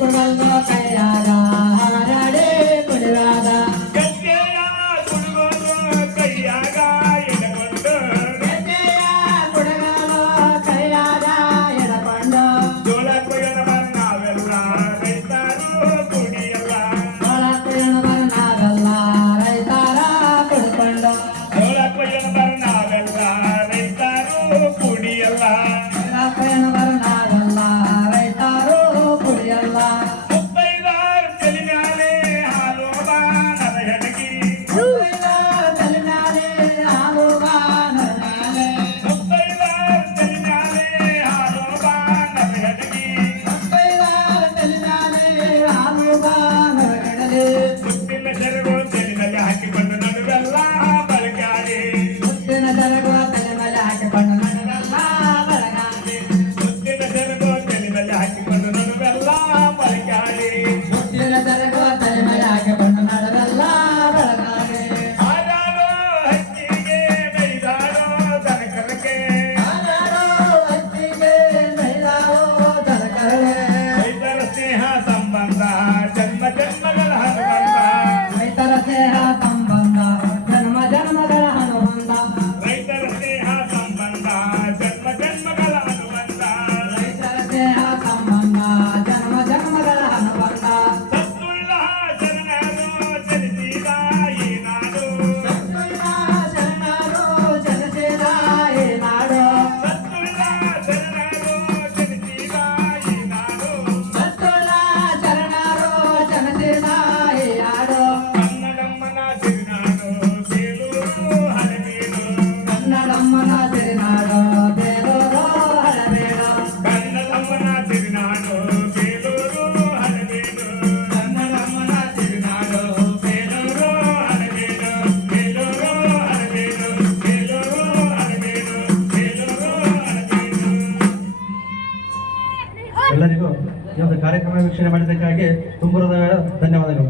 ಕುಡಲ್ವ ಕೈಯಾಗ ಹಾರಾಡಿ ಕುಡಿವಾಗ ಗದ್ದೆಯ ಕುಡುಗೋಲು ಕೈಯಾಗ ಎಡಕೊಂಡು ಗೆದ್ದೆಯ ಕುಡಗಲು ಕೈಯಾಗ ಎಡಕೊಂಡು ಜೋಳ ಕೊಯ್ಯನ ನಾವೆಲ್ಲ ರೈತರು ಕುಡಿಯಲ್ಲ ಜೋಳ ಕೊಯ್ಯನ ನಾವೆಲ್ಲ ರೈತರ ಕುಡ್ಕೊಂಡು ಜೋಳ ಕೊಯ್ಯನ ನಾವೆಲ್ಲ ರೈತರು ಕುಡಿಯಲ್ಲ ಜೋಳ ಕೊಯ್ಯನ ನಾವೆಲ್ಲ ರೈತರು ಕುಡಿಯಲ್ಲ ಮುತ್ತೈದಾರ್ ತಲೆ ಮ್ಯಾಲೆ ಹಾಲು ಬಾನರ ಹೆಣಗಿ ಮುತ್ತೈದಾರ್ ತಲೆ ಮ್ಯಾಲೆ ಹಾಲು ಬಾನರ ಹೆಣಗಿ ಮುತ್ತೈದಾರ್ ತಲೆ ಮ್ಯಾಲೆ ಹಾಲು ಬಾನರ ಹೆಣಗಿ ಮುತ್ತೈದಾರ್ ತಲೆ ಮ್ಯಾಲೆ ಹಾಲು ಬಾನರ ಹೆಣಗಿ ಮುತ್ತಿನ ಸೆರಗು ತಲೆ ಮೇಲೆ ಹಾಕಿಕೊಂಡು ನಡುವೆಲ್ಲ ಬಳಗಾಡಿ ಮುತ್ತಿನ ಸೆರಗು ತಲೆ ಮೇಲೆ ಹಾಕಿಕೊಂಡು ನಡುವೆಲ್ಲ ಬಳಗಾಡಿ ಮುತ್ತಿನ ಸೆರಗು ತಲೆ ಮೇಲೆ ಹಾಕಿಕೊಂಡು ನಡುವೆಲ್ಲ ಬಳಗಾಡಿ ಮುತ್ತಿನ ಸೆರಗು ತಲೆ ಮೇಲೆ ಹಾಕಿಕೊಂಡು ನಡುವೆಲ್ಲ ಬಳಗಾಡಿ ಆಡಾಡೋ ಹಕ್ಕಿಗೆ ಬೈದಾಡೋ ದನಕರಕ್ಕೆ ಆನಾಡೋ ಹಕ್ಕಿಗೆ ಮೈಲಾಡೋ ದನಕರಳೆ ರೈತರ ಸ್ನೇಹ ಸಂಬಂಧ ಜನ್ಮ ಜನ್ಮಗಳ ಹನುಮಂತ ರೈತರ ಸ್ನೇಹ ಸಂಬಂಧ ಜನ್ಮ ಜನ್ಮಗಳ ಹನುಮಂತ ರೈತರ ಸ್ನೇಹ ಸಂಬಂಧ ಜನ್ಮ ಜನ್ಮಗಳ ಹನುಮಂತ ರೈತರ ಸ್ನೇಹ ಸಂಬಂಧ ಜನ್ಮ ಜನ್ಮಗಳ ಹನುಮಂತ ಸತ್ತುಳ್ಳ ಶರಣರು ಜನಿಸಿದ ಈ ನಾಡು ಸತ್ತುಳ್ಳ ಶರಣರು ಜನಿಸಿದ ಈ ನಾಡು ಸತ್ತುಳ್ಳ ಶರಣರು ಜನಿಸಿದ ಈ ನಾಡು ಸತ್ತುಳ್ಳ ಶರಣರು ಜನಿಸಿದ ಈ ನಾಡು ಕನ್ನಡಮ್ಮನ ಸಿರಿನಾಡು ಬೇಲೂರು ಹಳೆಬೀಡು ಕನ್ನಡಮ್ಮನ ಸಿರಿನಾಡು ಬೇಲೂರು ಹಳೆಬೀಡು ಕನ್ನಡಮ್ಮನ ಸಿರಿನಾಡು ಬೇಲೂರು ಹಳೆಬೀಡು ಕನ್ನಡಮ್ಮನ ಸಿರಿನಾಡು ಬೇಲೂರು ಹಳೆಬೀಡು ಬೇಲೂರು ಹಳೆಬೀಡು ಬೇಲೂರು ಹಳೆಬೀಡು ಬೇಲೂರು ಹಳೆಬೀಡು. ಎಲ್ಲರಿಗೂ ಈ ಒಂದು ಕಾರ್ಯಕ್ರಮ ವೀಕ್ಷಣೆ ಮಾಡಿದ್ದಕ್ಕಾಗಿ ತುಂಬ ಧನ್ಯವಾದಗಳು.